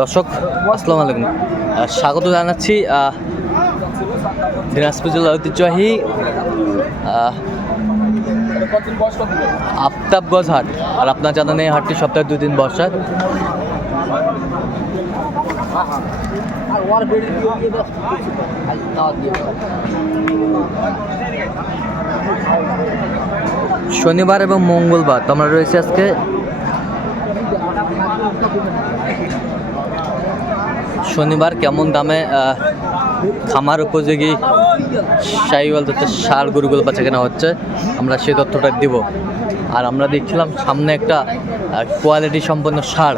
দর্শক, আসসালামু আলাইকুম। স্বাগত জানাচ্ছি দিনাজপুর জেলার ঐতিহ্যবাহী আফতাবগঞ্জ হাট। আর আপনার জানেন এই হাটটি সপ্তাহে দুই দিন বসায় শনিবার এবং মঙ্গলবার তোমরা রয়েছে আজকে শনিবার কেমন দামে খামার উপযোগী সাইওয়াল যাতে সার গরুগুলো বাচ্চা কেনা হচ্ছে, আমরা সেই তথ্যটা দিব। আর আমরা দেখছিলাম সামনে একটা কোয়ালিটি সম্পন্ন সার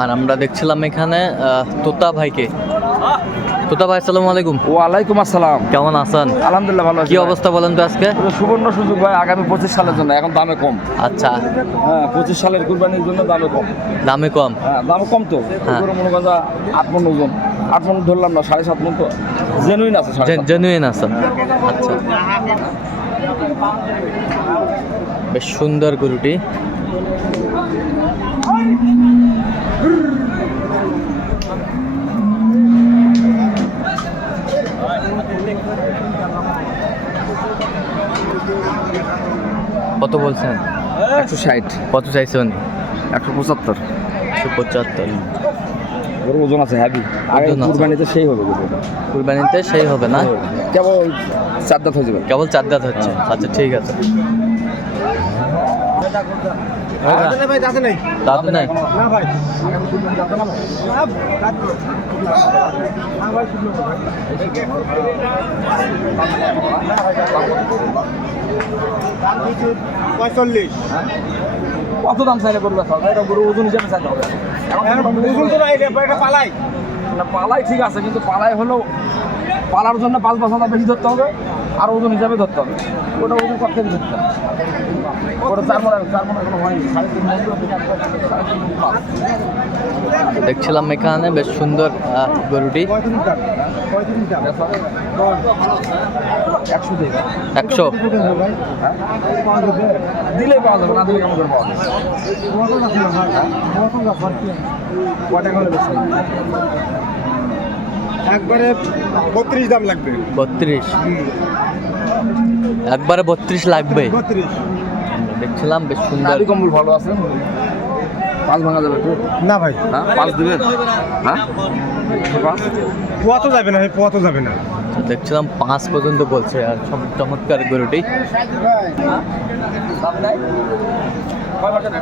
আর আমরা দেখছিলাম এখানে তোতা ভাইকে। তোতা ভাই আসসালামু আলাইকুম। ওয়ালাইকুম আসসালাম। কেমন আছেন? আলহামদুলিল্লাহ ভালো আছি কি অবস্থা বলেন তো আজকে? সুবর্ণ সুযোগ ভাই আগামী পঁচিশ সালের জন্য এখন দামে কম। আচ্ছা। হ্যাঁ পঁচিশ সালের কুরবানির জন্য দামে কম। দামে কম? হ্যাঁ দাম কম তো। হ্যাঁ। মনে করেন আট মন ওজন। আট মন ধরলাম না সাড়ে সাত মন তো। জেনুইন আছে জেনুইন আছেন আচ্ছা। বেশ সুন্দর গরুটি। কত বলছেন? একশো ষাট। কত চাইছেন? একশো পঁচাত্তর। একশো পঁচাত্তর। গরু ওজন আছে হ্যাভি আগে কুরবানিতে সেই হবে কুরবানিতে সেই হবে না? কেবল চার দাঁত হয়ে যাবে। কেবল চার দাঁত হচ্ছে। আচ্ছা ঠিক আছে। দাঁত নাই। পঁয়তাল্লিশ। কত দাম চাইলে গরু বেচা হবে? এটা গরু ওজন হিসাবে চাইতে হবে। তো না এটা পালাই। না পালাই ঠিক আছে কিন্তু পালাই হলেও পালার জন্য পাঁচ বছর বেশি ধরতে হবে। আর ওজন হিসাবে ধরতে হবে। ওটা ওজন কত কেজি ধরতে হবে? ওটা চার মনে চার মনে কোনো হয়নি সাড়ে তিন। দেখছিলাম এখানে বেশ সুন্দর গরুটি। একশো পাওয়া যাবে না দিলে কেমন করে পাওয়া যাবে? বেশি একবারে বত্রিশ দাম লাগবে। বত্রিশ। একবারে বত্রিশ লাগবে। দেখছিলাম বেশ সুন্দর। কম্বল ভালো আছে? পাঁচ ভাঙা যাবে তো না ভাই। হ্যাঁ পাঁচ দিবেন? হ্যাঁ? পোয়া তো যাবে না ভাই পোয়া তো যাবে না। দেখছিলাম পাঁচ পর্যন্ত বলছে আর সব- চমৎকার গরুটি। কয় মাসের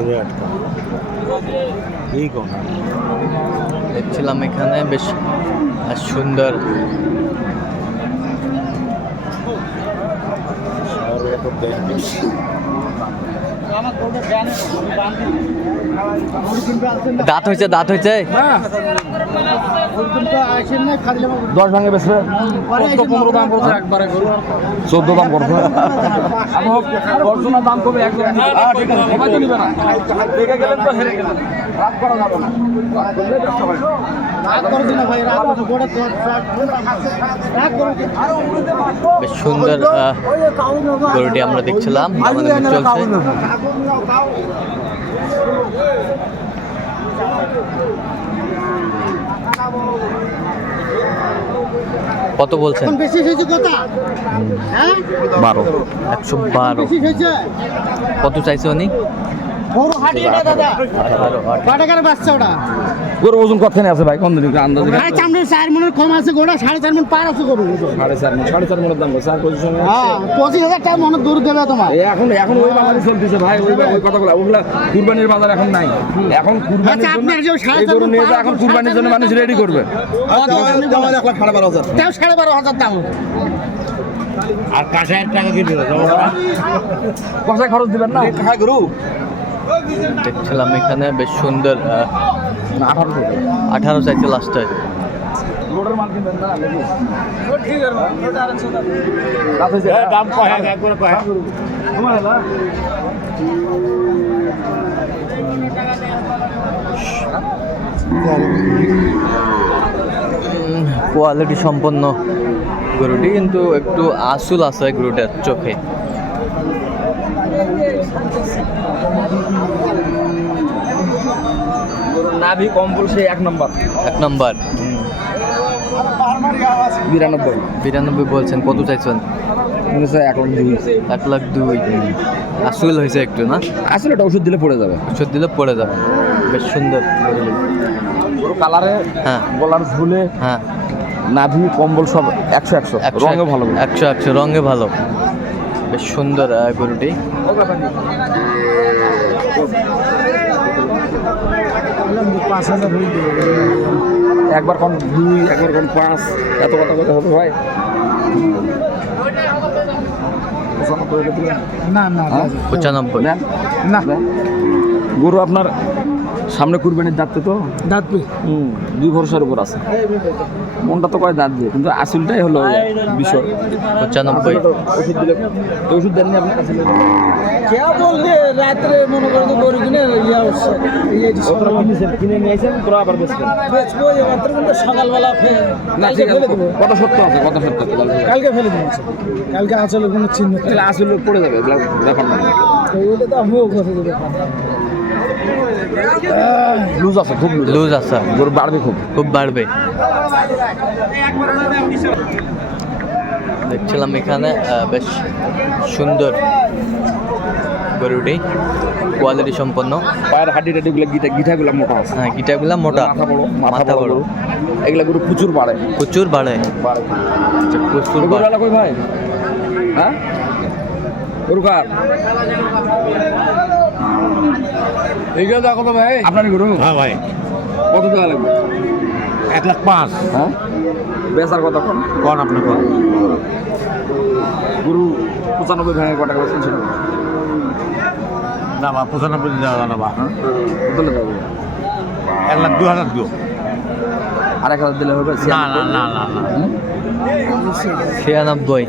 এটা এই বাচ্চা দেখছিলাম এখানে বেশ সুন্দর। দাঁত হয়েছে দাঁত হয়েছে? দশ ভাঙে বেশি চোদ্দ পনেরো দাম করছে একবারে চোদ্দ দাম করছে দাম করবে একদম ঠিক আছে সবাই তো নিবে না দেখে গেলেন তো হেরে গেলেন রাগ করা যাবে না রাগ করলে ব্যবসা হয় না। বেশ সুন্দর গরুটি আমরা দেখছিলাম আমাদের চলছে কত বলছেন? বেশি হয়েছে কথা? হ্যাঁ? বারো। একশো বারো। কত চাইছে উনি? বড় হাঁটি এটা দাদা। কটাকার বাচ্চা ওটা? গরু ওজন কতখানি আছে ভাই? কোন দিন আন্দাজে সাড়ে চার চার মনের কম আছে গোটা সাড়ে চার মন পার আছে গরু। সাড়ে চার মণ, সাড়ে চার মনের দাম করছে আর পজিশনে হ্যাঁ পঁচিশ হাজার টাকা মনে দূর দেবে তোমার। এখন এখন ওই বাজারে চলতেছে ভাই ওই ওই কথাগুলো। ওগুলা কুরবানির বাজার এখন নাই। এখন কুরবানির আচ্ছা, জন্য সাড়ে এই গরু নিয়ে যা এখন আছে, কুরবানির জন্য মানুষ রেডি করবে। তাও সাড়ে বারো হাজার দাম। কষায় খরচ দিবেন না? দেখছিলাম এখানে বেশ সুন্দর আঠারোশো আঠারো চাইছে লাস্টে দাম কোয়ালিটি সম্পন্ন গরুটি কিন্তু একটু আসুল আছে গরুটার চোখে। নাভি কম্বল সেই এক নম্বর। এক নম্বর। বিরানব্বই। বিরানব্বই বলছেন কত চাইছেন? এক লাখ দুই। এক লাখ দুই। আসুল হয়েছে একটু না? আসলে এটা ওষুধ দিলে পড়ে যাবে। ওষুধ দিলে পড়ে যাবে। বেশ সুন্দর। কালারে হ্যাঁ। গলার ঝুলে হ্যাঁ। নাভি কম্বল সব একশো। একশো রঙে ভালো। একশো একশো রঙে ভালো। বেশ সুন্দর গরুটি। একবার কোন দুই একবার কোন পাঁচ এত কথা কথা হবে ভাই। না না। হ্যাঁ? পঁচানব্বই। না। গরু আপনার সামনে কুরবানির দাঁততে তো? দাঁতবি হুম, দুই ভরসার উপর আছে। মনটা তো কয় দাঁত দিয়ে কিন্তু আসলটাই হলো বিষয়। পঁচানব্বই। ওষুধ দিলে তো ওষুধ দেননি আপনি? আসলে কে বললি রাত্রে মনে করো গরু কিনে ইয়ে হচ্ছে ইয়ে কিনে নিয়েছেন তোরা আবার বেচবেন? বেচবো এবার কিন্তু সকালবেলা ফে- না কালকে ঠিক আছে। দেবো। কত সত্য আছে কত সত্য আছে কালকে? কালকে ফেলে দেবো কালকে আসলে কোনো চিহ্ন আসলে পড়ে যাবে ব্যাপার- না। তো ওটা তো আমিও কথা দেবো লুজ আছে খুব লুজ। আছে। গরু বাড়বে খুব। খুব বাড়বে। দেখছিলাম এখানে বেশ সুন্দর গরুটি কোয়ালিটি সম্পন্ন। পায়ের হাড্ডি টাড্ডিগুলো গিটা গিটাগুলো মোটা আছে। হ্যাঁ গিটাগুলা মোটা। মাথা বড় মাথা বড় এগুলা গরু প্রচুর বাড়ে। প্রচুর বাড়ে। আচ্ছা, প্রচুর বাড়ে। কই ভাই? হ্যাঁ? গরু কার? এইগুলো দেখো তো ভাই? আপনার গরু? হ্যাঁ ভাই। কত টাকা লাগবে? এক লাখ পাঁচ। হ্যাঁ? বেচার কথা কোন। কোন আপনি কোন? গরু পঁচানব্বই ভেঙে কটা করে শুনছিল না বা পঁচানব্বই দেওয়া না বা হ্যাঁ? কত লেগে যাবে এক লাখ দু হাজার দিও। আর এক হাজার দিলে হবে না না না না না। ছিয়ানব্বই।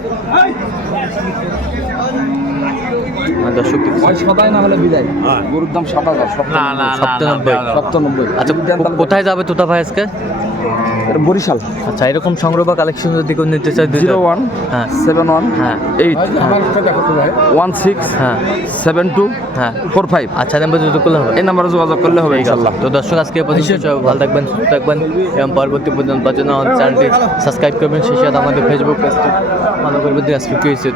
আর দর্শক সদাই না হলে বিদায়। হ্যাঁ। গরুর দাম সাত হাজার না না না, না সপ্তানব্বই। দেওয়া যাবে না। সপ্তানব্বই আচ্ছা কোথায় যাবে তোতা ভাই আজকে? বরিশাল। আচ্ছা এরকম সংগ্রহ বা কালেকশন যদি কেউ নিতে চায় দুইটা- জিরো ওয়ান হ্যাঁ। সেভেন ওয়ান হ্যাঁ। এইট। ওয়ান সিক্স হ্যাঁ। সেভেন টু হ্যাঁ। Four five. আচ্ছা নাম্বার যোগাযোগ করলে হবে। এই নাম্বারে যোগাযোগ করলে হবে ইনশাল্লাহ তো দর্শক আজকে পর্যন্ত ভালো থাকবেন সুস্থ থাকবেন এবং পরবর্তী পর্যন্ত জন্য আমাদের চ্যানেলটি সাবস্ক্রাইব করবেন। সেই সাথে আমাদের ফেসবুক পেজটি ফলো করবেন। দিনাজপুর কৃষি